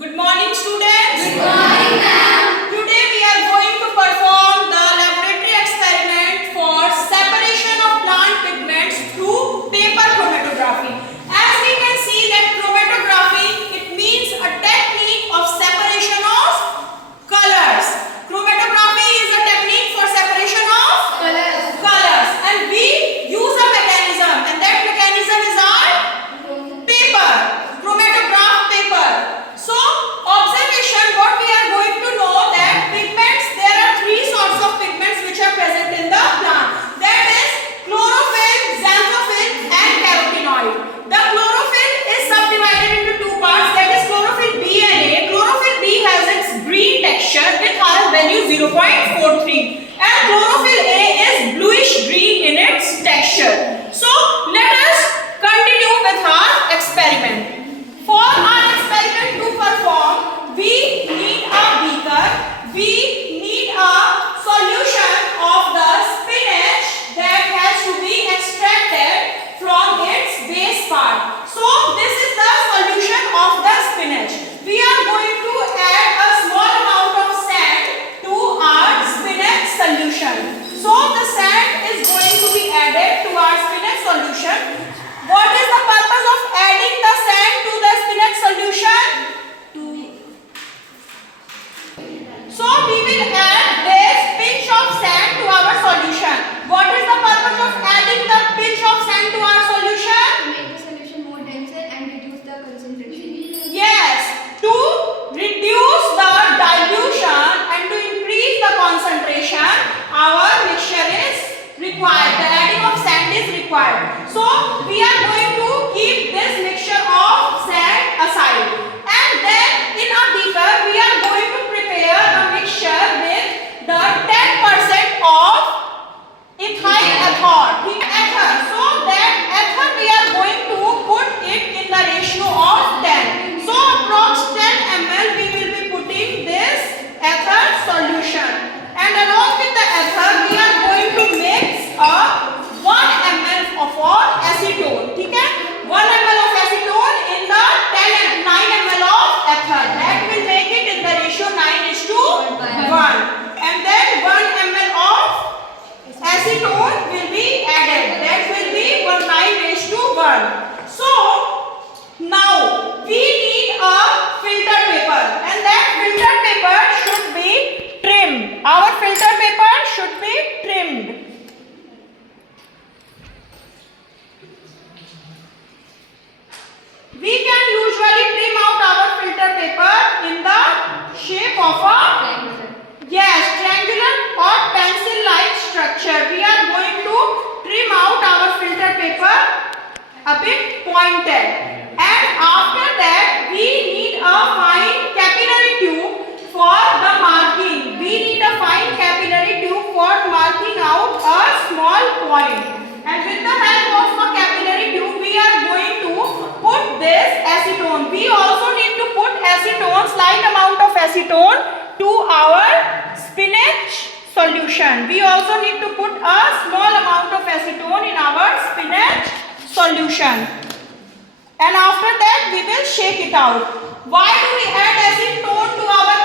Good morning, students. Good morning, ma'am. Today we are going to perform the laboratory experiment for separation of plant pigments through paper chromatography. As we can see that chromatography, it means a technique of separation of colors. Chromatography is a technique for separation of colors, and we use a mechanism, and that mechanism is our paper, chromatograph paper. So, observation, what we are going to know that pigments, there are three sorts of pigments which are present in the plant. That is chlorophyll, xanthophyll and carotenoid. The chlorophyll is subdivided into two parts, that is chlorophyll B and A. Chlorophyll B has its green texture with RF value 0.43 and chlorophyll A is bluish green in its texture. So, let us continue with our experiment. For our experiment to perform, we need a beaker, we need a solution of the spinach that has to be extracted from its base part. So, this is the solution of the spinach. We are going to add a small amount of sand to our spinach solution. So, the sand is going to be added to our spinach solution. What is the purpose of adding the sand to the spinach solution? So we will add this pinch of sand to our solution. What is the purpose of adding the pinch of sand to our solution? To make the solution more denser and reduce the concentration. Yes, to reduce the dilution and to increase the concentration, our mixture is required. The adding of sand is required. So we are going to keep this mixture of sand aside, and then in a beaker we are going to prepare a mixture with the 10% of ethyl ether. So that ether we are going to put it in the ratio of 10. So approx 10 ml we will be putting this ether solution, and along with the ether we are going to mix a 1 ml of our acetone. Okay? 1 ml of acetone in the 9 ml of ether. That will make it in the ratio 9:1. And then 1 ml of acetone will be added. That will be 9:1. So, now we need a filter paper, and that filter paper should be trimmed. Our filter paper should be trimmed. We can usually trim out our filter paper in the shape of a triangular or pencil-like structure. We are going to trim out our filter paper a bit pointed, and after that we need a fine capillary tube for the marking. We need a fine capillary tube for marking out a small point, and with the help of a capillary tube we are going to put this acetone. We also need to put acetone, slight amount of acetone to our spinach solution. We also need to put a small amount of acetone in our spinach solution, and after that we will shake it out. Why do we add acetone to our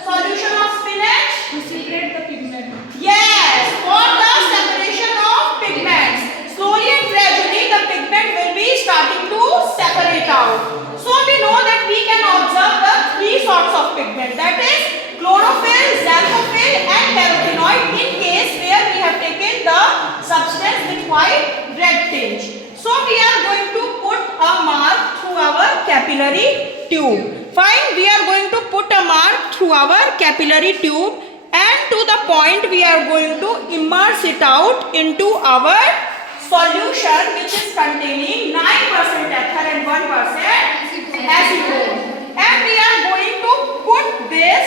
solution of spinach? To separate the pigment. Yes, for the separation of pigments. Slowly and gradually the pigment will be starting to separate out. So we know that we can observe the three sorts of pigment, that is chlorophyll, xanthophyll and carotenoid, in case where we have taken the substance with white red tinge. So we are going to put a mark through our capillary tube. Fine, we are going to put a mark through our capillary tube, and to the point we are going to immerse it out into our solution, which is containing 9% ether and 1% acetone. And we are going to put this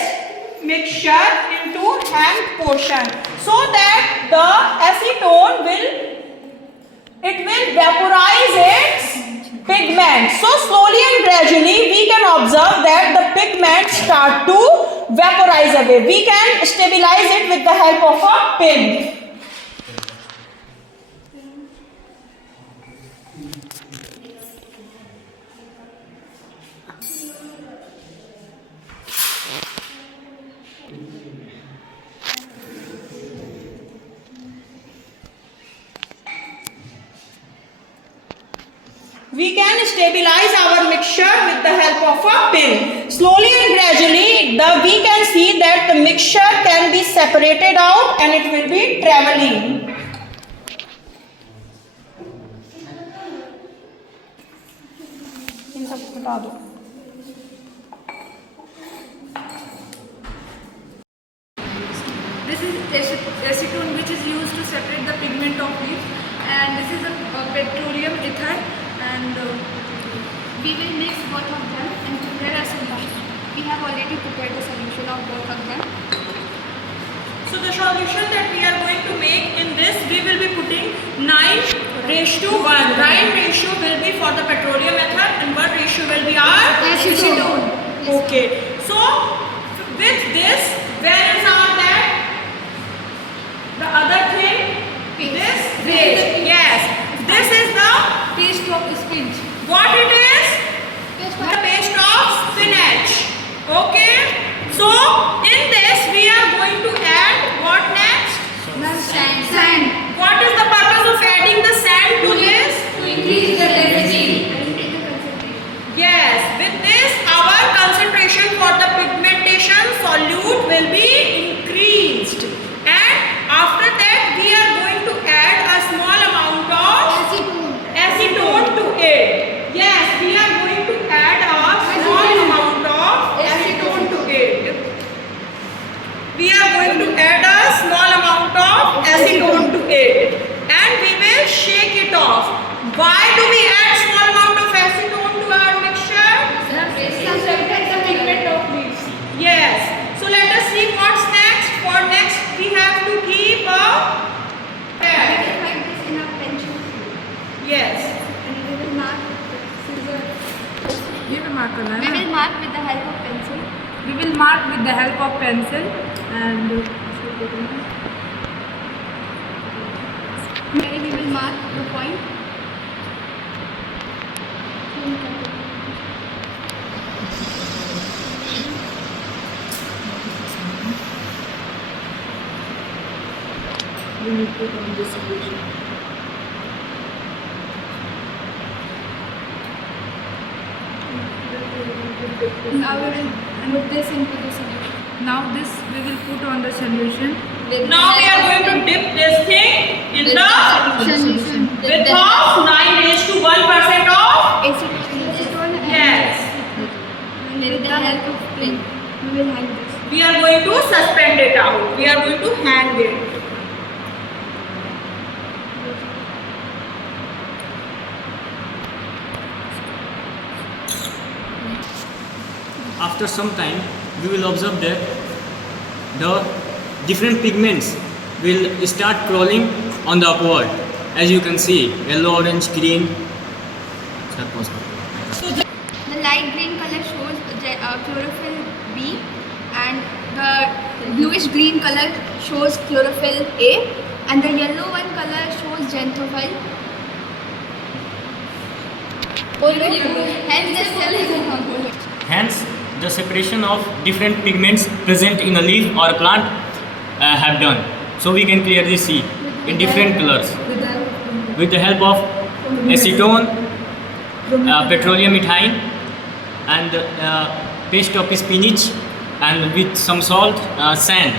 mixture into hand portion, so that the acetone will vaporize its pigment. So slowly and gradually we can observe that the pigments start to vaporize away. We can stabilize it with the help of a pin. we can stabilize our mixture with the help of a pin. Slowly and gradually, we can see that the mixture can be separated out and it will be traveling. This is acetone which is used to separate the pigment of leaves, and this is a petroleum ether, and We will mix both of them and prepare a solution. We have already prepared the solution of both of them. So the solution that we are going to make in this, we will be putting 9:1. 9 ratio will be for the petroleum ether and 1 ratio will be our Acetone. Okay. So with this, where is our that? The other thing? This? Paste. Yes. This is the paste of spinach. what it is? The paste of spinach. Okay. So in this we are going to add what next? Sand. What is the purpose of adding the sand to this? To increase the density. And increase the concentration. Yes, with this our concentration for the pigmentation solute will be increased, and after that we are going to add a small amount of acetone to it. Yes, we are going to add a small amount of acetone to it. We are going to add a small amount of acetone to it, and we will shake it off. Why do we add small amount of acetone to our mixture? Separate the pigment of leaves. Yes. So let us see what's next. For next, we have to keep a We pen. will write this in a pencil. Yes. And we will mark ये पे mark करना है We ना? will mark with the help of pencil. We will mark with the help of pencil, and Maybe we will mark the point. we need to put on this solution. Now we will put this into the solution. Now this we will put on the solution. Now we are going to dip this thing in the solution. with of 9:1% of Acetone. yes. And with the help of pen, we will hang this. We are going to suspend it out. We are going to hang it. After some time, we will observe that the different pigments will start crawling on the upward. As you can see, yellow, orange, green. The light green color shows chlorophyll B, and the bluish green color shows chlorophyll A, and the yellow one color shows xanthophyll. Hence, the cell is a compound. Hence, the separation of different pigments present in a leaf or a plant have done. So we can clearly see in different colors with the help of acetone, petroleum ethyne, and paste of spinach, and with some salt, sand.